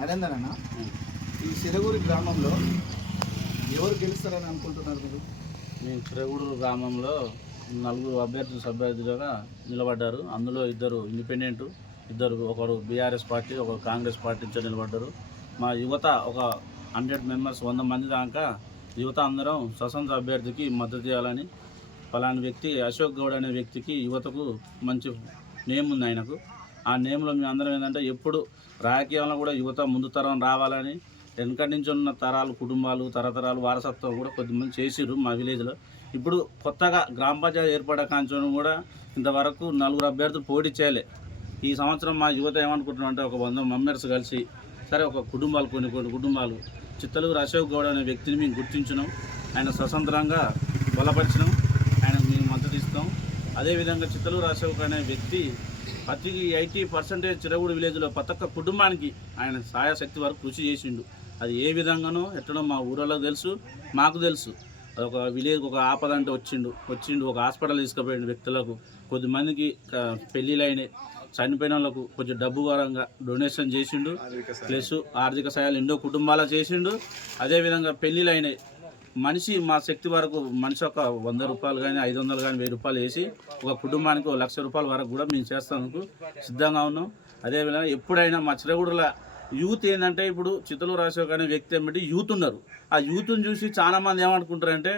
నరేందర్ అన్న, ఈ సిరగూరి గ్రామంలో ఎవరు గెలుస్తారని అనుకుంటున్నారు మీరు? మేము చిరగూడూరు గ్రామంలో నలుగురు అభ్యర్థులుగా నిలబడ్డారు. అందులో ఇద్దరు ఇండిపెండెంట్, ఒకరు బీఆర్ఎస్ పార్టీ, ఒకరు కాంగ్రెస్ పార్టీ నుంచి నిలబడ్డారు. మా యువత ఒక 100 మెంబర్స్ 100 మంది దాకా యువత అందరం స్వతంత్ర అభ్యర్థికి మద్దతు చేయాలని, పలానా వ్యక్తి అశోక్ గౌడ్ అనే వ్యక్తికి యువతకు మంచి నేమ్ ఉంది ఆయనకు. ఆ నేమ్లో మేము అందరం ఏంటంటే ఎప్పుడు రాజకీయంలో కూడా యువత ముందు తరం రావాలని, వెనకటి నుంచి ఉన్న తరాలు కుటుంబాలు తరతరాలు వారసత్వం కూడా కొద్దిమంది చేసిర్రు మా విలేజ్లో. ఇప్పుడు కొత్తగా గ్రామ పంచాయతీ ఏర్పడే కాంచడం కూడా ఇంతవరకు 4 అభ్యర్థులు పోటీ చేయలే. ఈ సంవత్సరం మా యువత ఏమనుకుంటున్నాం అంటే ఒక 100 మెంబర్స్ కలిసి సరే ఒక కుటుంబాలు కొన్ని కుటుంబాలు చిత్తలూరు అశోక్ గౌడ్ అనే వ్యక్తిని మేము గుర్తించినాం. ఆయన స్వతంత్రంగా బలపరిచినాం, ఆయనకు మేము మద్దతు ఇస్తాం. అదేవిధంగా చిత్తలూరు అశోక్ అనే వ్యక్తి ప్రతి 80% చిరగూడు విలేజ్లో ప్రతి ఒక్క కుటుంబానికి ఆయన సాయశక్తి వరకు కృషి చేసిండు. అది ఏ విధంగానో ఎట్టడో మా ఊళ్ళోకి తెలుసు, మాకు తెలుసు. ఒక విలేజ్ ఒక ఆపద అంటే వచ్చిండు ఒక హాస్పిటల్ తీసుకుపోయిండు వ్యక్తులకు, కొద్దిమందికి పెళ్ళిళ్ళైన చనిపోయిన వాళ్ళకు కొంచెం డబ్బు పరంగా డొనేషన్ చేసిండు, ప్లస్ ఆర్థిక సాయాలు ఎన్నో కుటుంబాలకు చేసిండు. అదేవిధంగా పెళ్ళిళ్ళైనాయి మనిషి మా శక్తి వరకు మనిషి ఒక 100 రూపాయలు కానీ 500 కానీ 1000 రూపాయలు వేసి ఒక కుటుంబానికి 1,00,000 రూపాయల వరకు కూడా మేము చేస్తానికి సిద్ధంగా ఉన్నాం. అదేవిధంగా ఎప్పుడైనా మా చిరగూడల యూత్ ఏంటంటే ఇప్పుడు చిత్తలూరు అశోక్ అనే వ్యక్తి ఏమిటి యూత్ ఉన్నారు. ఆ యూత్ని చూసి చాలామంది ఏమనుకుంటారంటే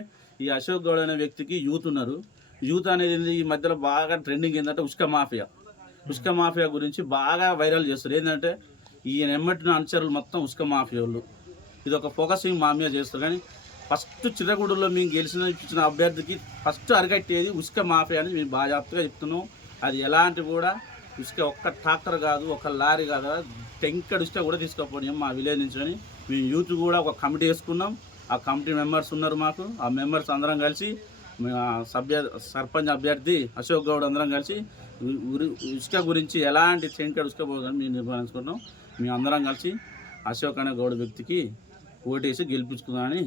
ఈ అశోక్ గౌడ్ అనే వ్యక్తికి యూత్ ఉన్నారు. యూత్ అనేది ఈ మధ్యలో బాగా ట్రెండింగ్ ఏంటంటే ఉస్క మాఫియా గురించి బాగా వైరల్ చేస్తారు. ఏంటంటే ఈ ఎమ్మటిన అనుచరులు మొత్తం ఉస్క మాఫియా వాళ్ళు. ఇది ఒక ఫోకసింగ్ మా మీద చేస్తారు. కానీ ఫస్ట్ చిరగూడూరులో మేము ఇచ్చిన అభ్యర్థికి ఫస్ట్ అరికట్టేది ఉస్క మాఫియా అని మేము బాగా జాగ్రత్తగా చెప్తున్నాం. అది ఎలాంటి కూడా ఉస్క ఒక్క ట్రాక్టర్ కాదు, ఒక లారీ కాదు, టెంకడ్ ఉస్క కూడా తీసుకోపోయాం మా విలేజ్ నుంచి. అని మేము యూత్ కూడా ఒక కమిటీ వేసుకున్నాం. ఆ కమిటీ మెంబర్స్ ఉన్నారు మాకు. ఆ మెంబర్స్ అందరం కలిసి సర్పంచ్ అభ్యర్థి అశోక్ గౌడ్ అందరం కలిసి ఉస్క గురించి ఎలాంటి టెంకడ్ ఉస్క పోదని మేము నిర్వహించుకున్నాం. మేము అందరం కలిసి అశోక్ అనే గౌడ్ వ్యక్తికి ఓటేసి గెలిపించుకుందామని